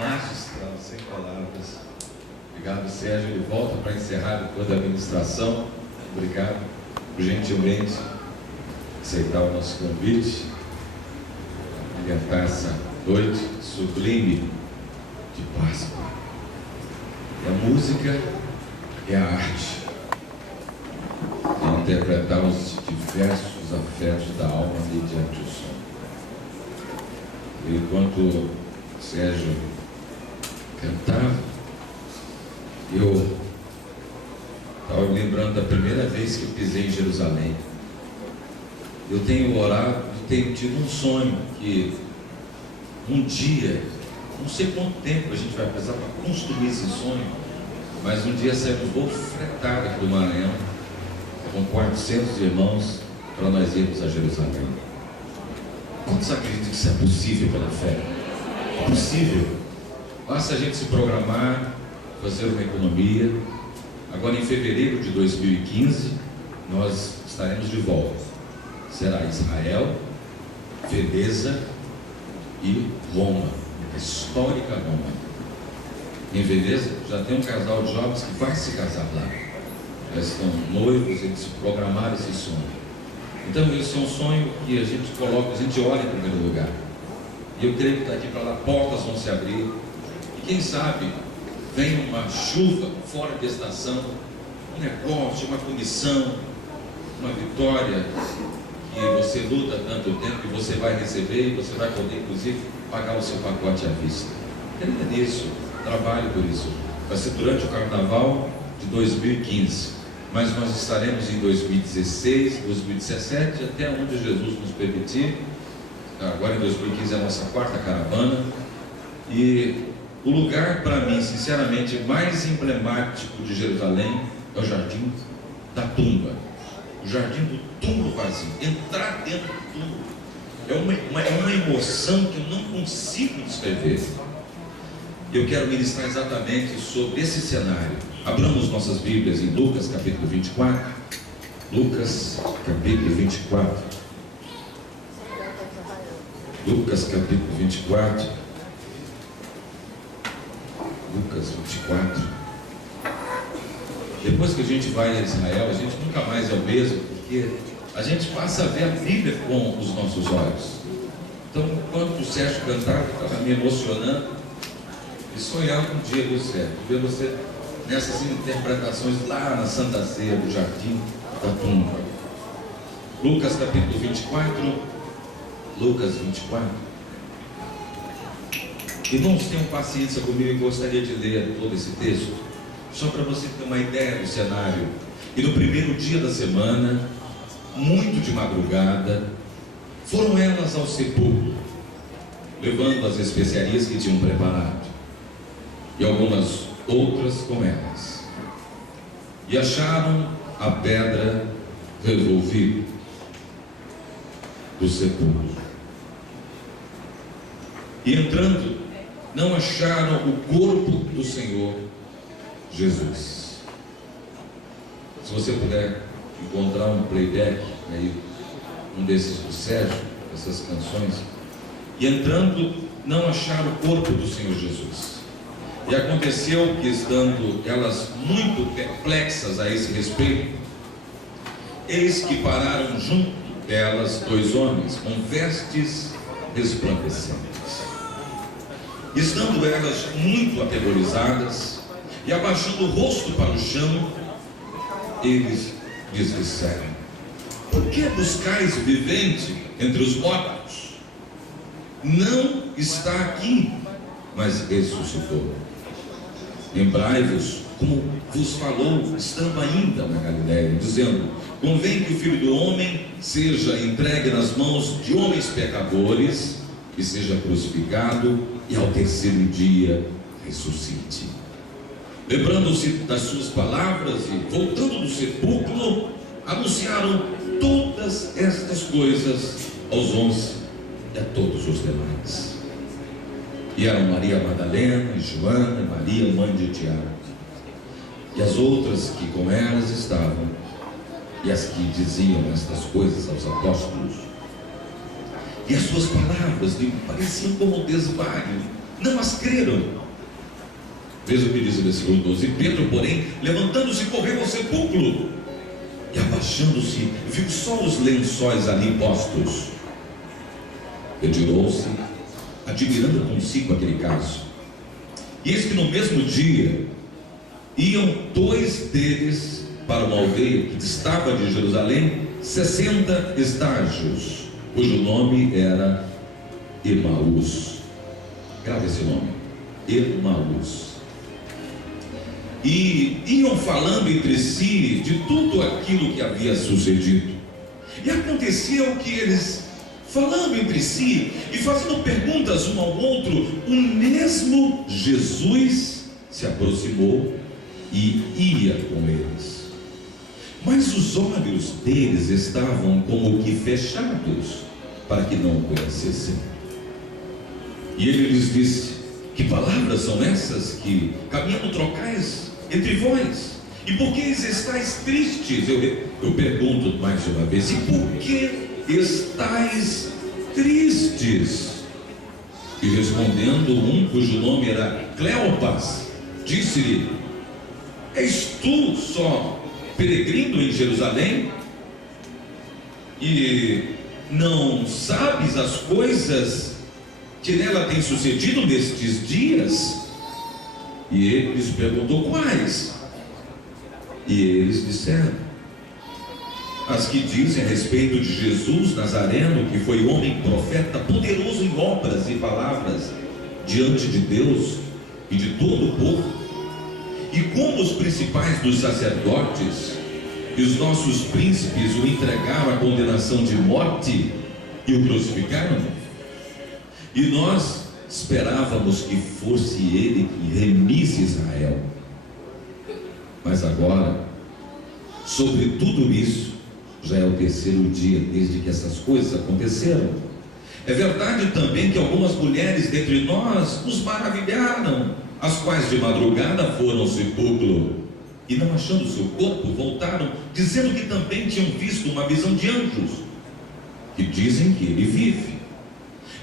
magistral, sem palavras. Obrigado, Sérgio. Ele volta para encerrar depois da administração. Obrigado por gentilmente aceitar o nosso convite, alimentar essa noite sublime de Páscoa. E a música é a arte de interpretar os diversos afetos da alma mediante o som. E enquanto Sérgio cantava, eu estava me lembrando da primeira vez que eu pisei em Jerusalém. Eu tenho orado, eu tenho tido um sonho que um dia, não sei quanto tempo a gente vai precisar para construir esse sonho, mas um dia saímos voo fretado aqui do Maranhão com 400 irmãos para nós irmos a Jerusalém. Quantos acreditam que isso é possível pela fé? É possível. Basta a gente se programar, fazer uma economia. Agora em fevereiro de 2015 nós estaremos de volta. Será Israel, Veneza e Roma, a histórica Roma. Em Veneza já tem um casal de jovens que vai se casar lá. Já estão noivos, eles programaram esse sonho. Então esse é um sonho que a gente coloca, a gente olha em primeiro lugar. E eu creio que daqui para lá portas vão se abrir. E quem sabe vem uma chuva fora de estação, um negócio, uma comissão, uma vitória que você luta tanto tempo que você vai receber e você vai poder inclusive pagar o seu pacote à vista. Creia nisso, trabalhe por isso. Vai ser durante o Carnaval de 2015. Mas nós estaremos em 2016, 2017, até onde Jesus nos permitir. Agora em 2015 é a nossa quarta caravana. E o lugar para mim, sinceramente, mais emblemático de Jerusalém é o Jardim da Tumba. O Jardim do Túmulo vazio. Entrar dentro do túmulo é uma emoção que eu não consigo descrever. Eu quero ministrar exatamente sobre esse cenário. Abramos nossas Bíblias em Lucas capítulo 24. Lucas capítulo 24. Lucas capítulo 24. Lucas 24. Depois que a gente vai a Israel, a gente nunca mais é o mesmo, porque a gente passa a ver a Bíblia com os nossos olhos. Então, enquanto o Sérgio cantava, estava me emocionando e sonhava um dia, Sérgio, ver você nessas interpretações lá na Santa Ceia do Jardim da Tumba. Lucas capítulo 24. Lucas 24. Irmãos, tenham paciência comigo, eu gostaria de ler todo esse texto, só para você ter uma ideia do cenário. E no primeiro dia da semana, muito de madrugada, foram elas ao sepulcro, levando as especiarias que tinham preparado, e algumas outras com elas, e acharam a pedra revolvida do sepulcro. E entrando, não acharam o corpo do Senhor Jesus. Se você puder encontrar um playback aí, um desses do Sérgio, essas canções. E entrando, não acharam o corpo do Senhor Jesus. E aconteceu que, estando elas muito perplexas a esse respeito, eis que pararam junto delas dois homens com vestes resplandecentes. Estando elas muito aterrorizadas e abaixando o rosto para o chão, eles lhes disseram: por que buscais o vivente entre os mortos? Não está aqui, mas ressuscitou. Lembrai-vos como vos falou, estando ainda na Galiléia, dizendo: convém que o Filho do Homem seja entregue nas mãos de homens pecadores, que seja crucificado e ao terceiro dia ressuscite. Lembrando-se das suas palavras e voltando do sepulcro, anunciaram todas estas coisas aos 11 e a todos os demais. E eram Maria Madalena, e Joana, e Maria, mãe de Tiago, e as outras que com elas estavam, e as que diziam estas coisas aos apóstolos. E as suas palavras lhe pareciam como desvario, não as creram. Veja o que diz o versículo 12: Pedro, porém, levantando-se, correu ao sepulcro, e abaixando-se, viu só os lençóis ali postos. Retirou-se, admirando consigo aquele caso. E eis que no mesmo dia iam 2 deles para uma aldeia que distava de Jerusalém 60 estágios, cujo nome era Emaús. Grave esse nome, Emaús. E iam falando entre si de tudo aquilo que havia sucedido. E acontecia que eles, falando entre si e fazendo perguntas um ao outro, o mesmo Jesus se aproximou e ia com eles. Mas os olhos deles estavam como que fechados, para que não o conhecessem. E ele lhes disse: que palavras são essas que caminhando trocais entre vós? E por que estáis tristes? Eu pergunto mais uma vez: e por que estáis tristes? E respondendo um cujo nome era Cleopas, disse-lhe: és tu só peregrino em Jerusalém e não sabes as coisas que nela tem sucedido nestes dias? E ele lhes perguntou: quais? E eles disseram: as que dizem a respeito de Jesus Nazareno, que foi homem profeta, poderoso em obras e palavras diante de Deus e de todo o povo, e como os principais dos sacerdotes e os nossos príncipes o entregaram à condenação de morte e o crucificaram. E nós esperávamos que fosse ele que remisse Israel. Mas agora, sobre tudo isso, já é o 3º dia desde que essas coisas aconteceram. É verdade também que algumas mulheres dentre nós nos maravilharam, as quais de madrugada foram ao sepulcro e, não achando seu corpo, voltaram, dizendo que também tinham visto uma visão de anjos, que dizem que ele vive.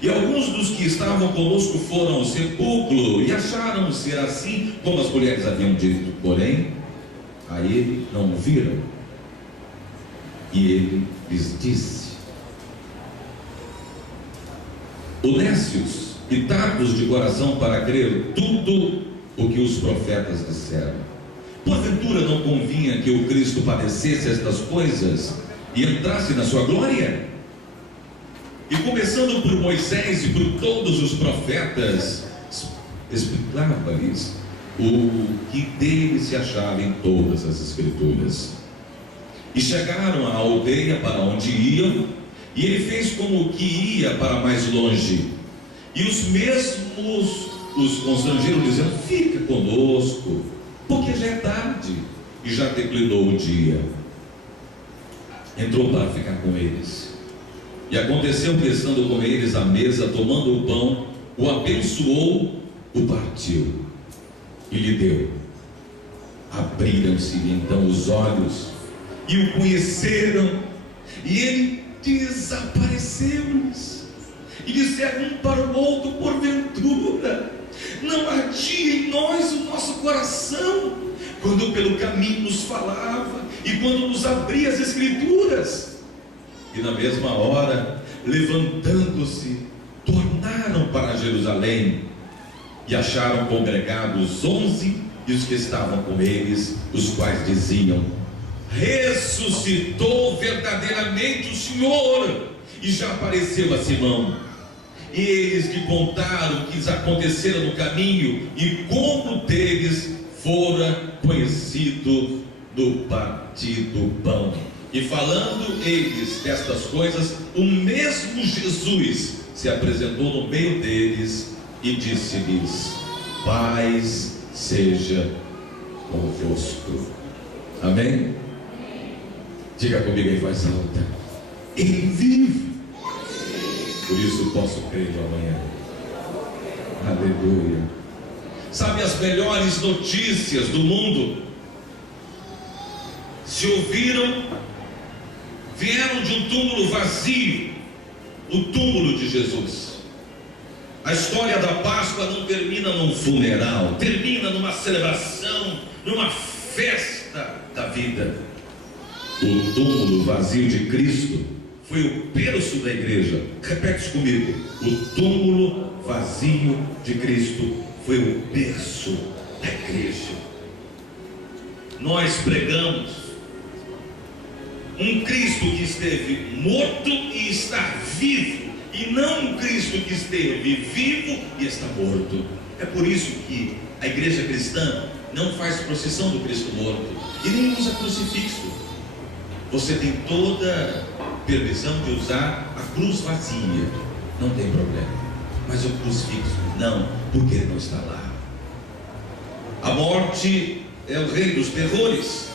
E alguns dos que estavam conosco foram ao sepulcro e acharam ser assim como as mulheres haviam dito, porém a ele não o viram. E ele lhes disse: honestos e tardos de coração para crer tudo o que os profetas disseram. Porventura não convinha que o Cristo padecesse estas coisas e entrasse na sua glória? E começando por Moisés e por todos os profetas, explicava-lhes o que dele se achava em todas as escrituras. E chegaram à aldeia para onde iam, e ele fez como que ia para mais longe. E os mesmos os constrangeram, dizendo: fica conosco, porque já é tarde e já declinou o dia. Entrou para ficar com eles. E aconteceu que, estando com eles à mesa, tomando o pão, o abençoou, o partiu e lhe deu. Abriram-se então os olhos e o conheceram, e ele desapareceu-lhes. E disseram um para o outro: porventura não ardia em nós o nosso coração, quando pelo caminho nos falava e quando nos abria as escrituras? E na mesma hora, levantando-se, tornaram para Jerusalém, e acharam congregados 11 e os que estavam com eles, os quais diziam: ressuscitou verdadeiramente o Senhor, e já apareceu a Simão. E eles lhe contaram o que lhes acontecera no caminho, e como deles fora conhecido do partido pão. E falando eles destas coisas, o mesmo Jesus se apresentou no meio deles e disse-lhes: paz seja convosco. Amém? Diga comigo em voz alta: ele vive. Por isso posso crer no amanhã. Aleluia. Sabe, as melhores notícias do mundo se ouviram, vieram de um túmulo vazio, o túmulo de Jesus. A história da Páscoa não terá termina num funeral, termina numa celebração, numa festa da vida. O túmulo vazio de Cristo foi o berço da igreja. Repete isso comigo: o túmulo vazio de Cristo foi o berço da igreja. Nós pregamos um Cristo que esteve morto e está vivo, e não um Cristo que esteve vivo e está morto. É por isso que a igreja cristã não faz procissão do Cristo morto e nem usa crucifixo. Você tem toda permissão de usar a cruz vazia, não tem problema, mas o crucifixo não, porque ele não está lá. A morte é o rei dos terrores,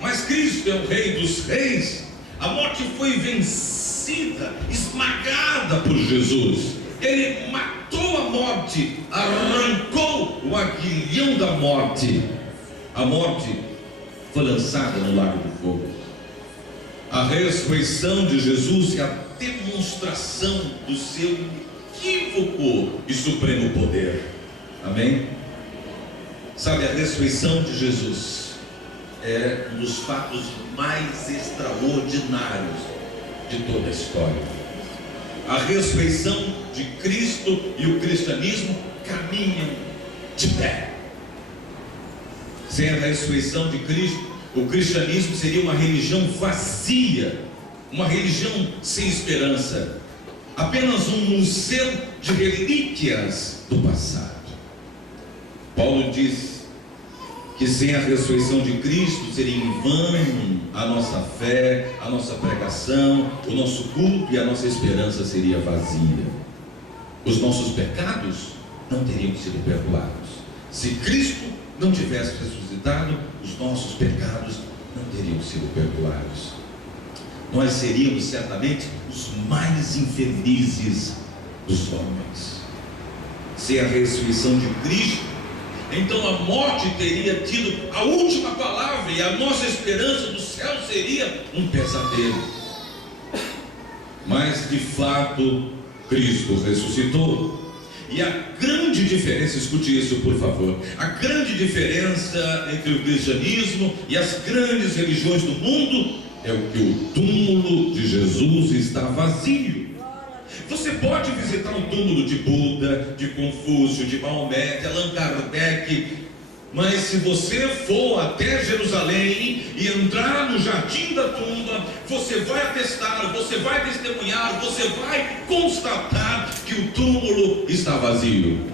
mas Cristo é o rei dos reis. A morte foi vencida, esmagada por Jesus. Ele matou a morte, arrancou o aguilhão da morte. A morte foi lançada no lago do fogo. A ressurreição de Jesus é a demonstração do seu inequívoco e supremo poder. Amém? Sabe, a ressurreição de Jesus é um dos fatos mais extraordinários de toda a história. A ressurreição de Cristo e o cristianismo caminham de pé. Sem a ressurreição de Cristo, o cristianismo seria uma religião vazia, uma religião sem esperança, apenas um museu de relíquias do passado. Paulo diz que sem a ressurreição de Cristo seria em vão a nossa fé, a nossa pregação, o nosso culto, e a nossa esperança seria vazia. Os nossos pecados não teriam sido perdoados. Se Cristo não tivesse ressuscitado, os nossos pecados não teriam sido perdoados. Nós seríamos certamente os mais infelizes dos homens. Sem a ressurreição de Cristo, então a morte teria tido a última palavra, e a nossa esperança do céu seria um pesadelo. Mas de fato Cristo ressuscitou. E a grande diferença, escute isso por favor, a grande diferença entre o cristianismo e as grandes religiões do mundo é o que o túmulo de Jesus está vazio. Você pode visitar um túmulo de Buda, de Confúcio, de Maomé, de Allan Kardec, mas se você for até Jerusalém e entrar no jardim da tumba, você vai atestar, você vai testemunhar, você vai constatar que o túmulo está vazio.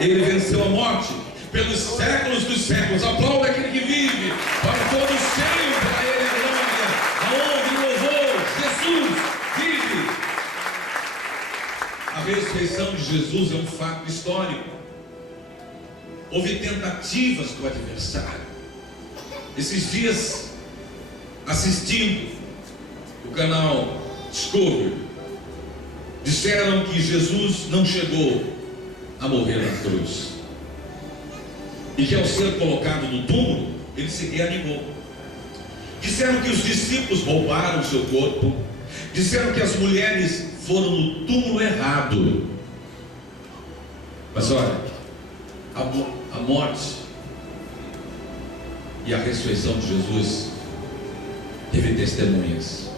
Ele venceu a morte pelos séculos dos séculos. Aplauda aquele que vive, para todo sempre a ele a glória, a honra e o louvor. Jesus vive. A ressurreição de Jesus é um fato histórico. Houve tentativas do adversário. Esses dias, assistindo o canal Discovery, disseram que Jesus não chegou a morrer na cruz, e que ao ser colocado no túmulo, ele se reanimou. Disseram que os discípulos roubaram o seu corpo. Disseram que as mulheres foram no túmulo errado. Mas olha, a morte e a ressurreição de Jesus teve testemunhas.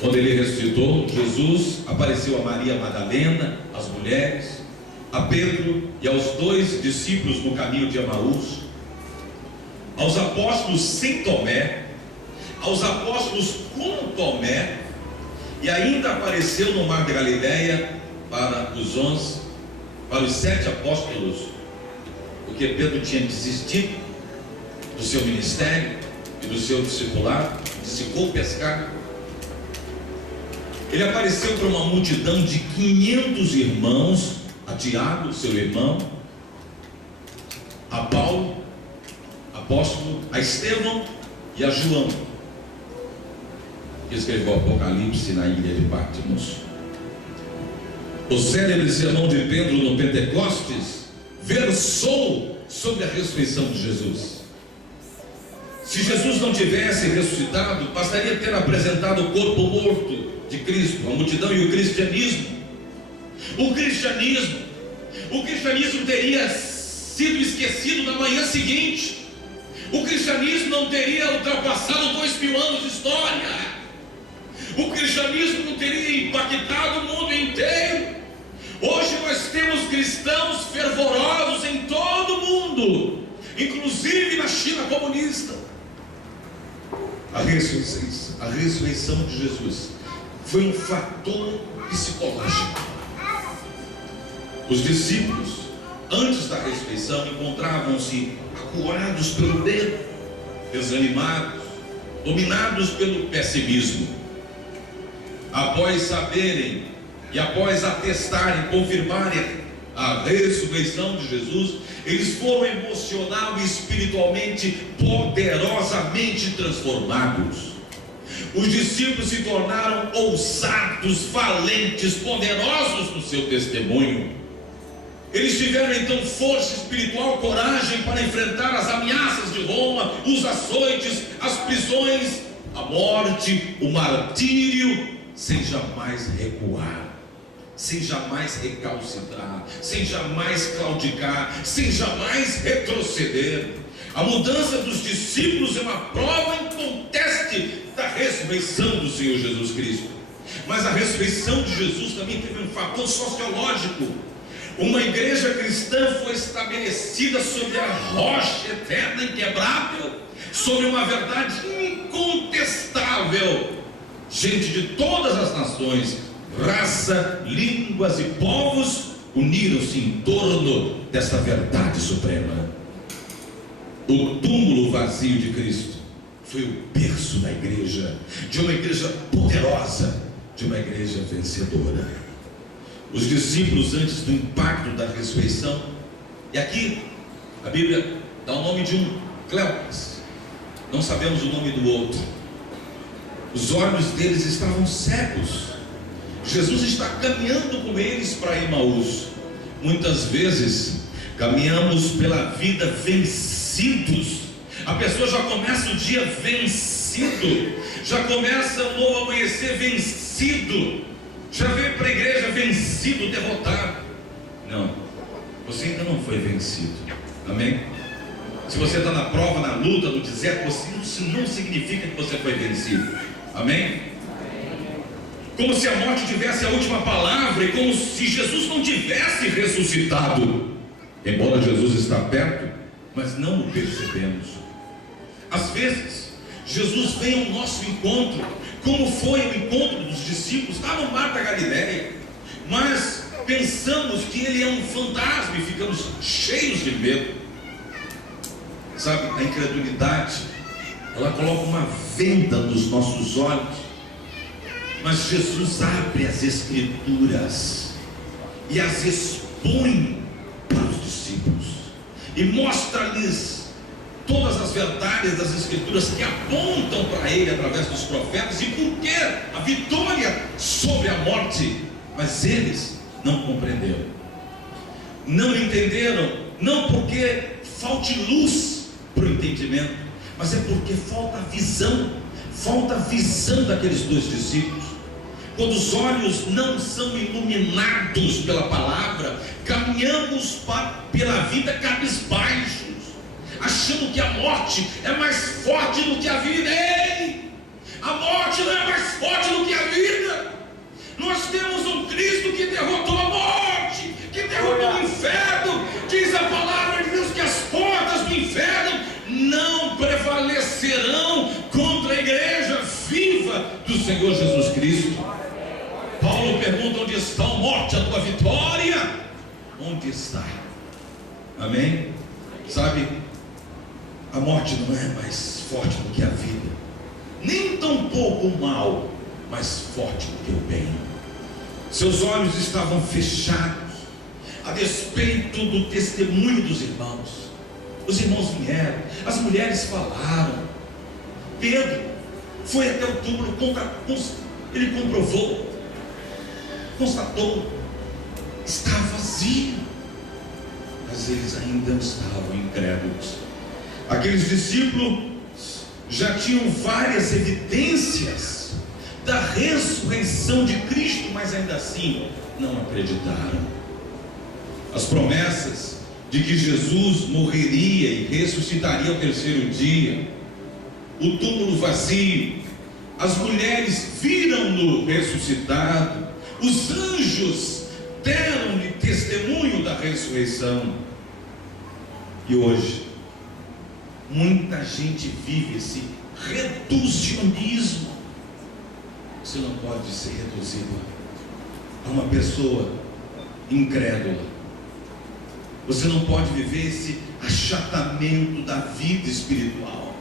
Quando ele ressuscitou, Jesus apareceu a Maria Madalena, às mulheres, a Pedro e aos 2 discípulos no caminho de Emaús, aos apóstolos sem Tomé, aos apóstolos com Tomé, e ainda apareceu no mar da Galileia para os 11, para os 7 apóstolos, porque Pedro tinha desistido do seu ministério e do seu discipulado, desceu pescar. Ele apareceu para uma multidão de 500 irmãos, a Tiago, seu irmão, a Paulo, apóstolo, a Estevão e a João, que escreveu o Apocalipse na ilha de Patmos. O célebre sermão de Pedro no Pentecostes versou sobre a ressurreição de Jesus. Se Jesus não tivesse ressuscitado, bastaria ter apresentado o corpo morto de Cristo, a multidão e o cristianismo. O cristianismo O cristianismo teria sido esquecido na manhã seguinte. O cristianismo não teria ultrapassado 2000 anos de história. O cristianismo não teria impactado o mundo inteiro. Hoje nós temos cristãos fervorosos em todo o mundo, inclusive na China comunista. A ressurreição de Jesus foi um fator psicológico. Os discípulos, antes da ressurreição, encontravam-se acuados pelo medo, desanimados, dominados pelo pessimismo. Após saberem e após atestarem, confirmarem a ressurreição de Jesus, eles foram emocional e espiritualmente poderosamente transformados. Os discípulos se tornaram ousados, valentes, poderosos no seu testemunho. Eles tiveram então força espiritual, coragem para enfrentar as ameaças de Roma, os açoites, as prisões, a morte, o martírio, sem jamais recuar, sem jamais recalcitrar, sem jamais claudicar, sem jamais retroceder. A mudança dos discípulos é uma prova inconteste da ressurreição do Senhor Jesus Cristo. Mas a ressurreição de Jesus também teve um fator sociológico. Uma igreja cristã foi estabelecida sobre a rocha eterna, inquebrável, sobre uma verdade incontestável. Gente de todas as nações, raça, línguas e povos uniram-se em torno desta verdade suprema. O túmulo vazio de Cristo foi o berço da igreja, de uma igreja poderosa, de uma igreja vencedora. Os discípulos, antes do impacto da ressurreição, e aqui a Bíblia dá o nome de um, Cleopas, não sabemos o nome do outro. Os olhos deles estavam cegos. Jesus está caminhando com eles para Emaús. Muitas vezes caminhamos pela vida vencidos. A pessoa já começa o dia vencido, já começa o novo amanhecer vencido, já veio para a igreja vencido, derrotado. Não, você ainda não foi vencido. Amém? Se você está na prova, na luta, no deserto, isso não significa que você foi vencido. Amém? Como se a morte tivesse a última palavra, e como se Jesus não tivesse ressuscitado. Embora Jesus está perto, mas não o percebemos. Às vezes Jesus vem ao nosso encontro, como foi o encontro dos discípulos lá no mar da Galileia, mas pensamos que ele é um fantasma e ficamos cheios de medo. Sabe, a incredulidade, ela coloca uma venda nos nossos olhos. Mas Jesus abre as Escrituras e as expõe para os discípulos e mostra-lhes todas as verdades das Escrituras que apontam para ele através dos profetas e por que a vitória sobre a morte. Mas eles não compreenderam, não entenderam, não porque falte luz para o entendimento, mas é porque falta a visão daqueles dois discípulos. Quando os olhos não são iluminados pela palavra, caminhamos pela vida cabisbaixos, achando que a morte é mais forte do que a vida. Ei! A morte não é mais forte do que a vida. Nós temos um Cristo que derrotou a morte, que derrotou o inferno. Diz a palavra de Deus que as portas do inferno não prevalecerão contra a igreja viva do Senhor Jesus Cristo. Paulo pergunta: onde está a morte, a tua vitória? Onde está? Amém? Sabe, a morte não é mais forte do que a vida, nem tampouco o mal mais forte do que o bem. Seus olhos estavam fechados, a despeito do testemunho dos irmãos. Os irmãos vieram, as mulheres falaram. Pedro foi até o túmulo, ele comprovou, constatou, está vazio. Mas eles ainda estavam incrédulos. Aqueles discípulos já tinham várias evidências da ressurreição de Cristo, mas ainda assim não acreditaram. as promessas de que Jesus morreria e ressuscitaria ao terceiro dia, o túmulo vazio, as mulheres viram-no ressuscitado, os anjos deram-lhe testemunho da ressurreição. E hoje, muita gente vive esse reducionismo. Você não pode ser reduzido a uma pessoa incrédula. Você não pode viver esse achatamento da vida espiritual,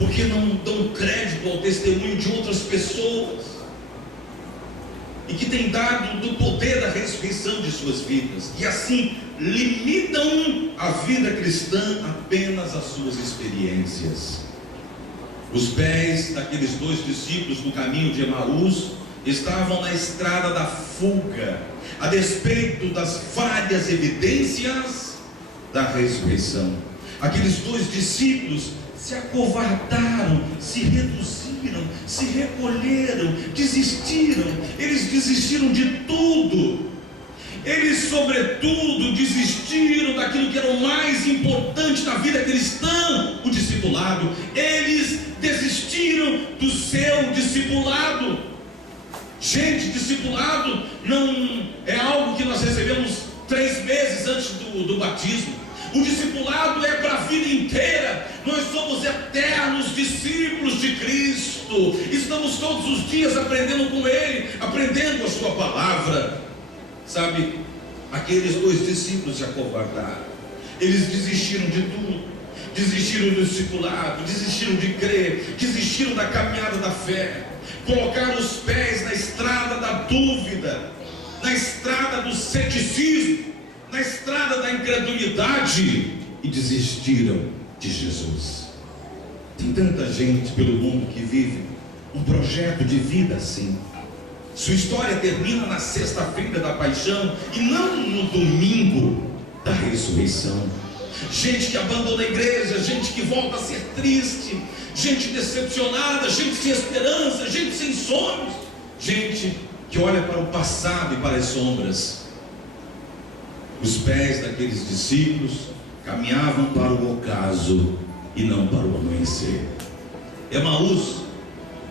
porque não dão crédito ao testemunho de outras pessoas, e que têm dado do poder da ressurreição de suas vidas, e assim limitam a vida cristã apenas às suas experiências. Os pés daqueles dois discípulos no caminho de Emaús estavam na estrada da fuga, a despeito das várias evidências da ressurreição. Aqueles dois discípulos se acovardaram, se reduziram, se recolheram, desistiram. Eles desistiram de tudo. Eles, sobretudo, desistiram daquilo que era o mais importante na vida cristã, o discipulado. Eles desistiram do seu discipulado. Gente, discipulado não é algo que nós recebemos 3 meses antes do batismo. O discipulado é para a vida inteira. Nós somos eternos discípulos de Cristo. Estamos todos os dias aprendendo com Ele, aprendendo a sua palavra. Sabe, aqueles dois discípulos se acovardaram. Eles desistiram de tudo. Desistiram do discipulado, desistiram de crer, desistiram da caminhada da fé. Colocaram os pés na estrada da dúvida, na estrada do ceticismo, na estrada da incredulidade, e desistiram de Jesus. Tem tanta gente pelo mundo que vive um projeto de vida assim. Sua história termina na sexta-feira da paixão e não no domingo da ressurreição. Gente que abandona a igreja, gente que volta a ser triste, gente decepcionada, gente sem esperança, gente sem sonhos, gente que olha para o passado e para as sombras. Os pés daqueles discípulos caminhavam para o ocaso e não para o amanhecer. Emaús,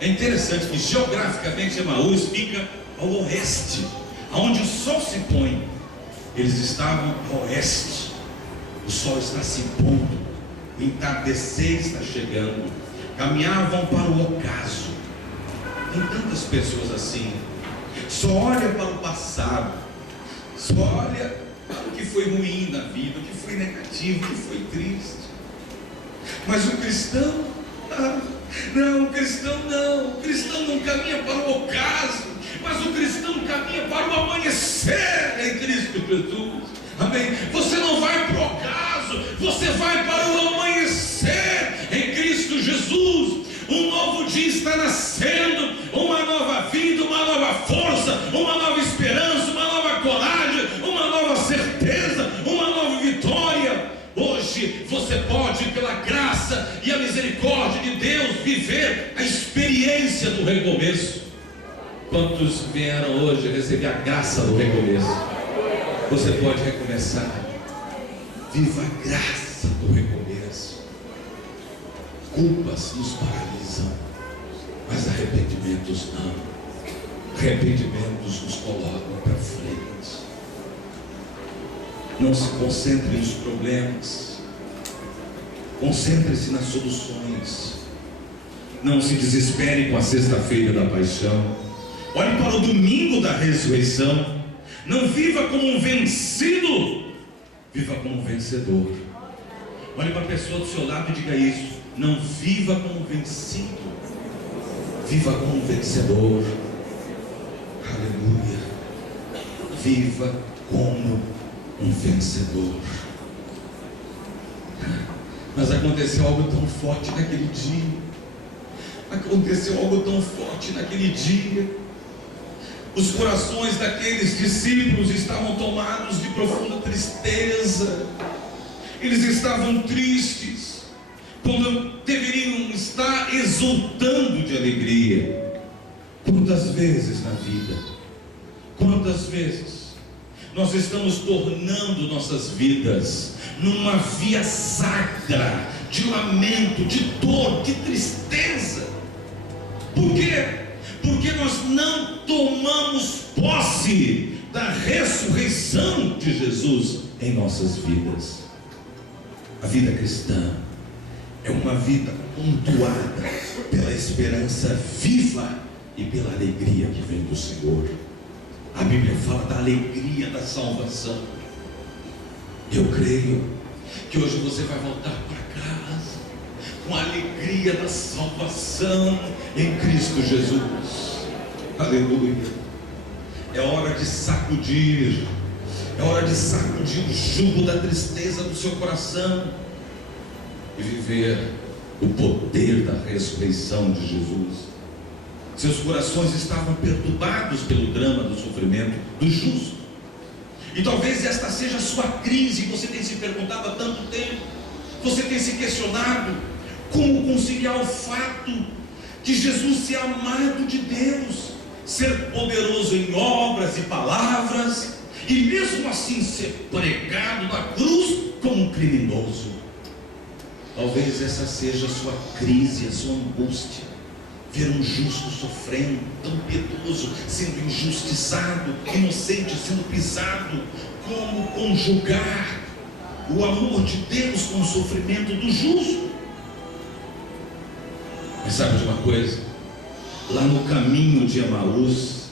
é interessante que geograficamente Emaús fica ao oeste, aonde o sol se põe. Eles estavam ao oeste. O sol está se pondo, o entardecer está chegando. Caminhavam para o ocaso. Tem tantas pessoas assim, só olha para o passado, só olha para o que foi ruim na vida, o que foi negativo, o que foi triste. Mas o cristão, o cristão não caminha para o ocaso, mas o cristão caminha para o amanhecer em Cristo Jesus. Amém? Você não vai para o ocaso, você vai para o amanhecer em Cristo Jesus. Um novo dia está nascendo, uma nova vida, uma nova força, uma nova esperança, uma nova coragem, uma nova certeza, uma nova vitória. Hoje você pode, pela graça e a misericórdia de Deus, viver a experiência do recomeço. Quantos vieram hoje receber a graça do recomeço? Você pode recomeçar. Viva a graça do recomeço. Culpas nos paralisam, mas arrependimentos não. Arrependimentos nos colocam para frente. Não se concentre nos problemas, concentre-se nas soluções. Não se desespere com a sexta-feira da paixão. Olhe para o domingo da ressurreição. Não viva como um vencido, viva como um vencedor. Olhe para a pessoa do seu lado e diga isso. Não viva como um vencido, viva como um vencedor. Aleluia. Viva como um vencedor. Mas aconteceu algo tão forte naquele dia. Aconteceu algo tão forte naquele dia. Os corações daqueles discípulos estavam tomados de profunda tristeza. Eles estavam tristes, quando deveriam estar exultando de alegria. Quantas vezes na vida, quantas vezes nós estamos tornando nossas vidas numa via sacra de lamento, de dor, de tristeza. Por quê? Porque nós não tomamos posse da ressurreição de Jesus em nossas vidas. A vida cristã é uma vida pontuada pela esperança viva e pela alegria que vem do Senhor. A Bíblia fala da alegria da salvação. Eu creio que hoje você vai voltar para casa com a alegria da salvação em Cristo Jesus. Aleluia. É hora de sacudir, é hora de sacudir o jugo da tristeza do seu coração e viver o poder da ressurreição de Jesus. Seus corações estavam perturbados pelo drama do sofrimento do justo. E talvez esta seja a sua crise. Você tem se perguntado há tanto tempo, você tem se questionado como conciliar o fato de Jesus ser amado de Deus, ser poderoso em obras e palavras, e mesmo assim ser pregado na cruz como um criminoso. Talvez essa seja a sua crise, a sua angústia. Ver um justo sofrendo, tão piedoso, sendo injustiçado, inocente sendo pisado. Como conjugar o amor de Deus com o sofrimento do justo? Mas sabe de uma coisa? Lá no caminho de Emaús,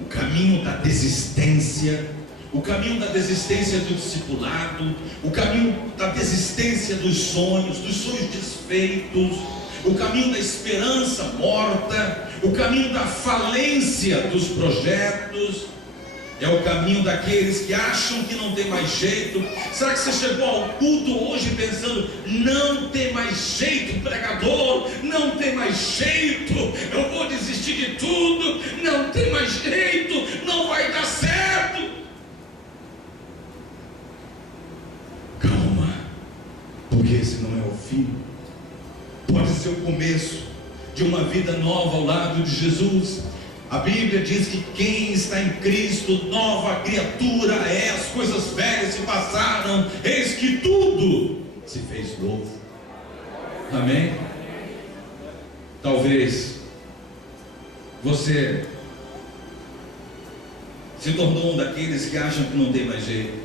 o caminho da desistência, o caminho da desistência do discipulado, o caminho da desistência dos sonhos desfeitos, o caminho da esperança morta, o caminho da falência dos projetos, é o caminho daqueles que acham que não tem mais jeito. Será que você chegou ao culto hoje pensando, não tem mais jeito, pregador, não tem mais jeito, eu vou desistir de tudo, não tem mais jeito, não vai dar certo? Calma, porque esse não é o fim. Pode ser o começo de uma vida nova ao lado de Jesus. A Bíblia diz que quem está em Cristo, nova criatura é. As coisas velhas se passaram, eis que tudo se fez novo. Amém? Talvez você se tornou um daqueles que acham que não tem mais jeito,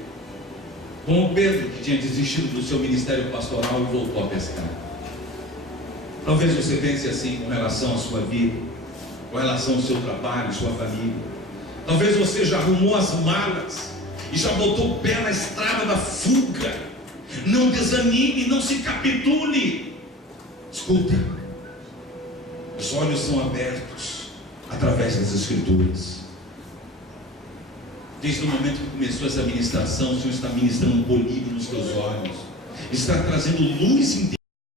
como Pedro, que tinha desistido do seu ministério pastoral e voltou a pescar. Talvez você pense assim com relação à sua vida, com relação ao seu trabalho, sua família. Talvez você já arrumou as malas e já botou o pé na estrada da fuga. Não desanime, não se capitule. Escuta, os olhos são abertos através das Escrituras. Desde o momento que começou essa ministração, o Senhor está ministrando um colírio nos teus olhos, está trazendo luz em